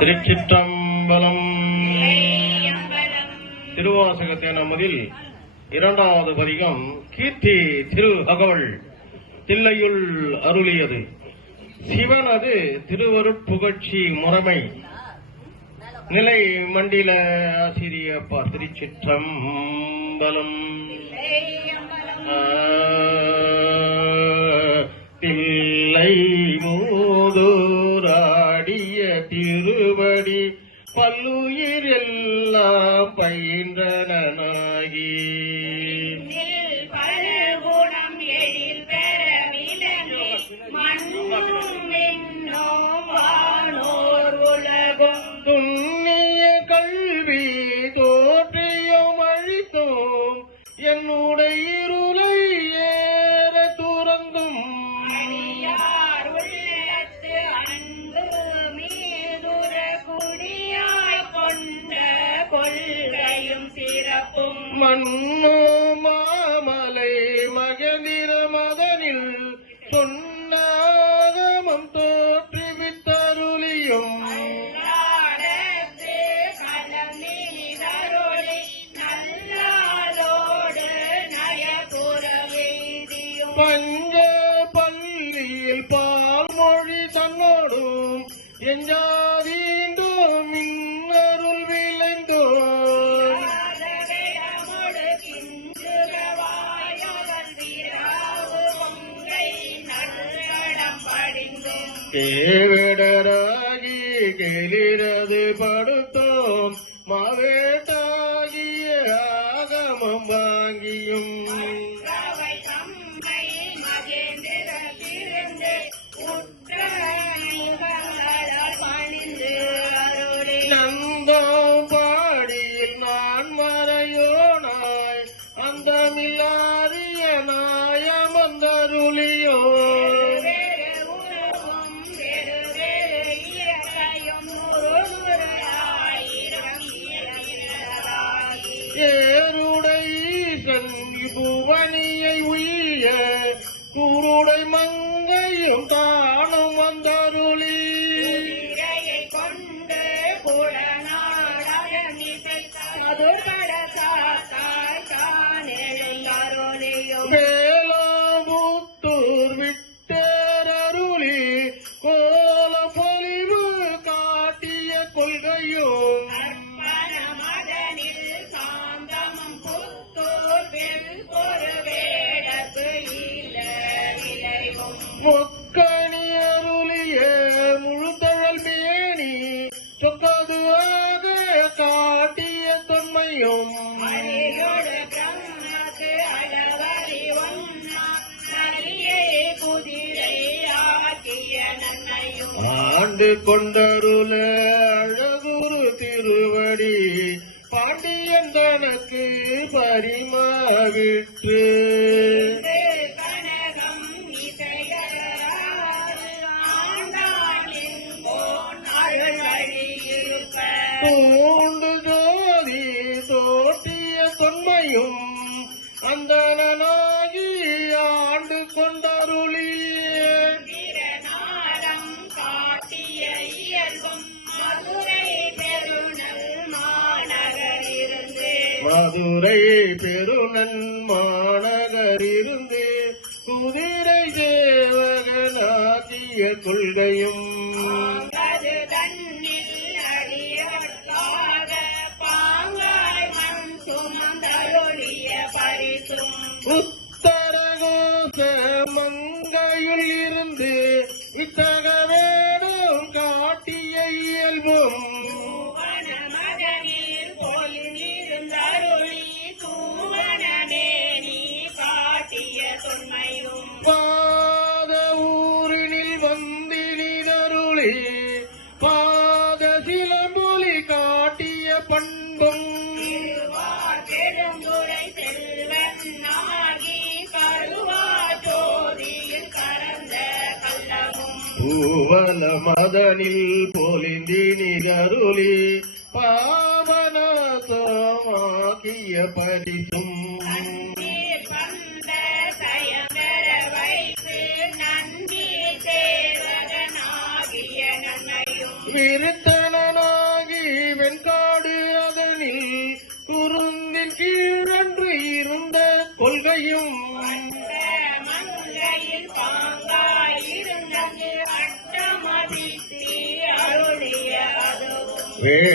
திருச்சிற்றம்பலம். திருவாசகத்தின் முதல் இரண்டாவது பதிகம் கீர்த்தி திரு அகவல் தில்லையுள் அருளியது. சிவனது திருவருட்புகழ்ச்சி முறைமை நிலை மண்டில ஆசிரியப்பா. திருச்சிற்றம்பலம். தில்லை மூதூராடிய திருவடி பல்லுயிர் எல்லாம் பயின்றனாகி துண்ணிய கல்வி தோற்றியும் அழித்தோம் என்னுடைய இருளை ஏற துறந்தும் மண்ணோ மாமலை மகனிர மதனில் சொன்னாகமம் தோற்றுவித்தருளியும் பஞ்ச பள்ளியில் பால்மொழி தன்னோடும் எஞ்சாதீண்டும் இன்னருள் விளைந்தோம் கேவிடராகி கேளிரது படுத்தோம் மாவேட்டாகிய ஆகமம் வாங்கியும் நந்தோம் பாடியில் நான் மறையோனாய் அந்தமில்லாரிய நாயமந்தருளியோ ஏருடையீசன் புவனியை உய்ய குருடை மங்கையும் காணும் வந்தருளி வேலாமுத்தூர் விட்டேரருளி கோல பொலிவு காட்டிய கொள்கையும் முக்கணி அருளிய முழுதழல் மேனி சொக்கது ஆக காட்டிய தொன்மையும் ஆண்டு கொண்டருள அழகுரு திருவடி பாண்டியன் தனக்கு பரிமாவிற்று பூண்டு ஜோதி தோற்றிய தொன்மையும் அந்தனாகி ஆண்டு கொண்டருளிய மதுரை பெருநன் மாநகரிருந்து குதிரை சேவகனாகிய கொள்கையும் உத்தரகோச மங்கையுள் இருந்து இத்தக வேடம் காட்டிய இயல்பும் பாத ஊரினில் வந்தினிதருளி பாத சிலம்பொலி காட்டிய பண்பும் பூவல மதனில் பொலிந்தினிதருளி பாவனசமாக்கிய பரிசும் விருத்தன வெண்காடு அதனில் குருந்தின் கீழன்று இருந்த கொள்கையும்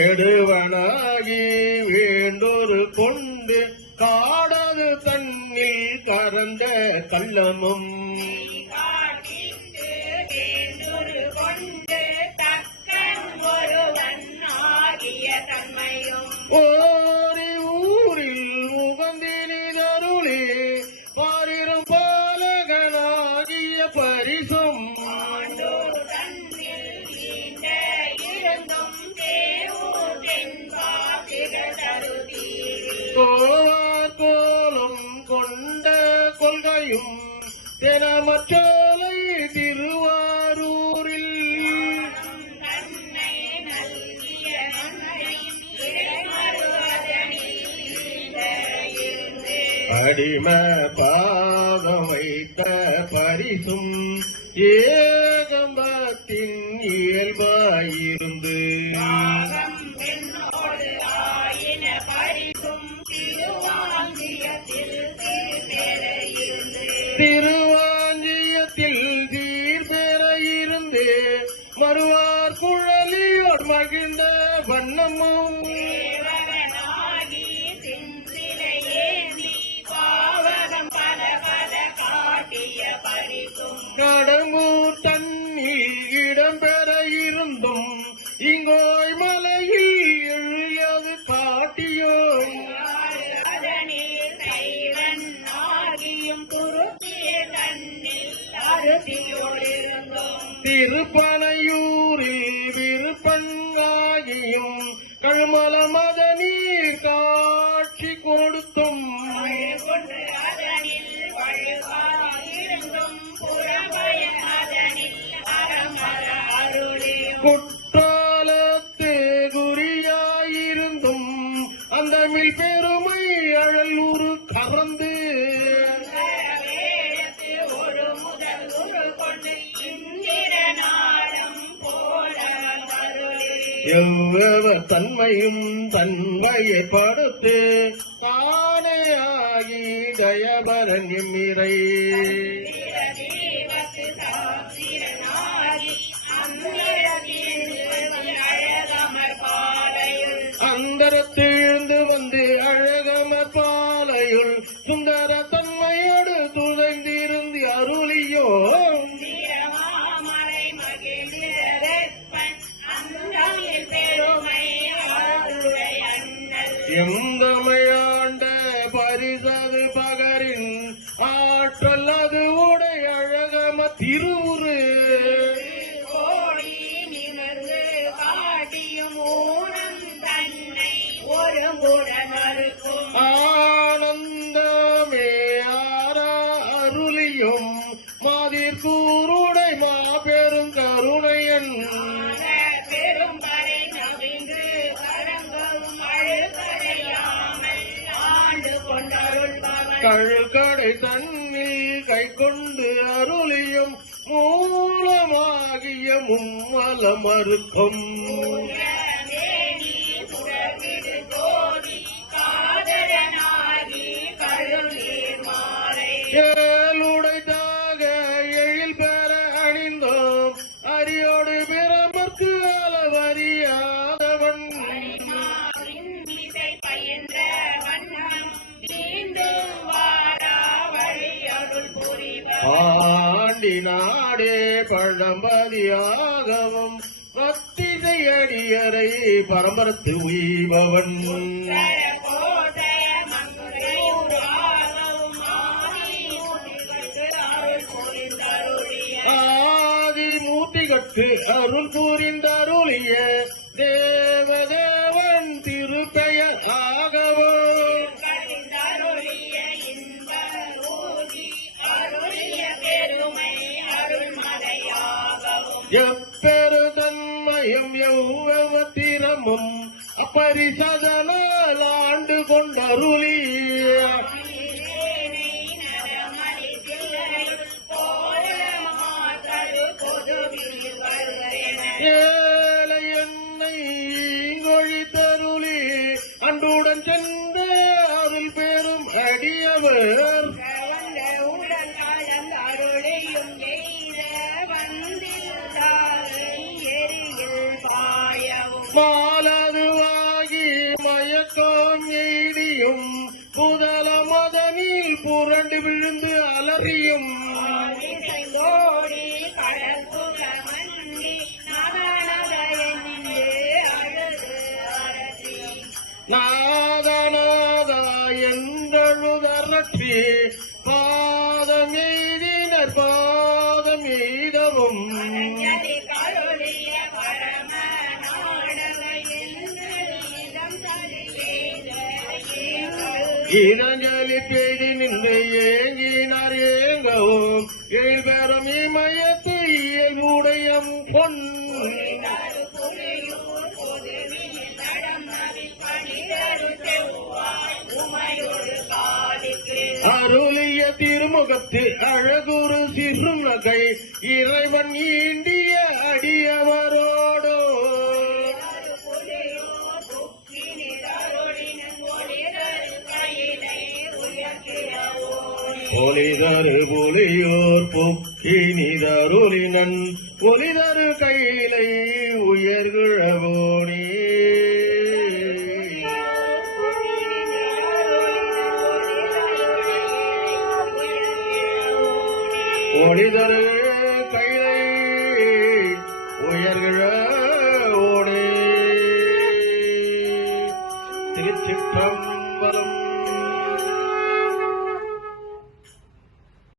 வேடுவனாகி வேண்டொரு கொண்டு காடது தன்னில் கறந்த கள்ளமும் ஓரி ஊரில் உகந்தினிதருளே பாரிரும் பாலகனாகிய பரிசும் தோலும் கொண்ட கொள்கையும் தினமற்றோலை திருவாரூரில் அடிம பாதம் வைத்த பரிசும் ஏகம்பத்தின் இயல்பாயிருந்து திருவாஞ்சியத்தில் சீர்பெற இருந்து மறுவார் குழலியோர் மகிழ்ந்த வண்ணமும் கடம்பூர் தண்ணீர் இடம்பெற இருந்தும் இங்கோய் மலையில் எழுதியது காட்டியோ திருப்பனையூரில் விருப்பங்காகியும் கழுமல மத நீர் காட்சி கொடுத்தும் குற்றாலத்து குறியாயிருந்தும் அந்த மில் பெருமை அழலூர் கறந்து எவ்வளவு தன்மையும் தன்மையை படுத்து தானேயாகி தயபரன் எம்மிரை அந்தரத்திழ்ந்து வந்து அழகமர் பாலையுள் சுந்தர தன்மையோடு துளைந்திருந்து அருளியோ எந்தமையாண்ட பரிசது பகரின் ஆற்றல் அது உடை அழகம திருவுரு ஆனந்தமே ஆரா அருளியும் மாதிர் கூருடை மாபெரும் கருணையன் கழுக்கடை தன்னில் கை கொண்டு அருளியும் மூலமாகிய மும்மல மறுக்கும் ஏழுடைதாக எழில் பெற அணிந்தோம் அரியோடு பிறமற்கு அளவறியாதவன் பாண்டி நாடே பழம்பதியாகவும் பத்திசை அடியரை பரம்பரத்து உய்பவன் ஆதிமூர்த்திகட்டு அருள் கூறிந்தருளிய தேவதேவன் திருப்பெயர் ஆகவும் எப்பெரு தன்மயம் எவ்வத்திரமும் அப்பரிசதனால் ஆண்டு கொண்டருளி ஏழை என்னை ஒழித்த தேவர் மாலதுவாகி மயக்கம் எய்தியும் புதல மதனில் புரண்டு விழுந்து அலறியும் நாதநாதா என்றழுதரற்றி பாதமீதினர் பாதமீதவும் இதஞ்சலி பெய்தி நின்று ஏங்கினார் ஏங்கவும் ஏழ்பெறும் இமயத்து இயல்புடையம் பொன் அருளிய திருமுகத்து அழகுரு சிறுநகை இறைவன் ஈண்டிய அடியவரோடோ ஒளிதரு புலியோர் பொக்கினிதருளினன் ஒளிதரு கையிலை உயர்கிழவோனே ஒளிதரு கையிலை உயர்கிழவோனே திருச்சிற்றம்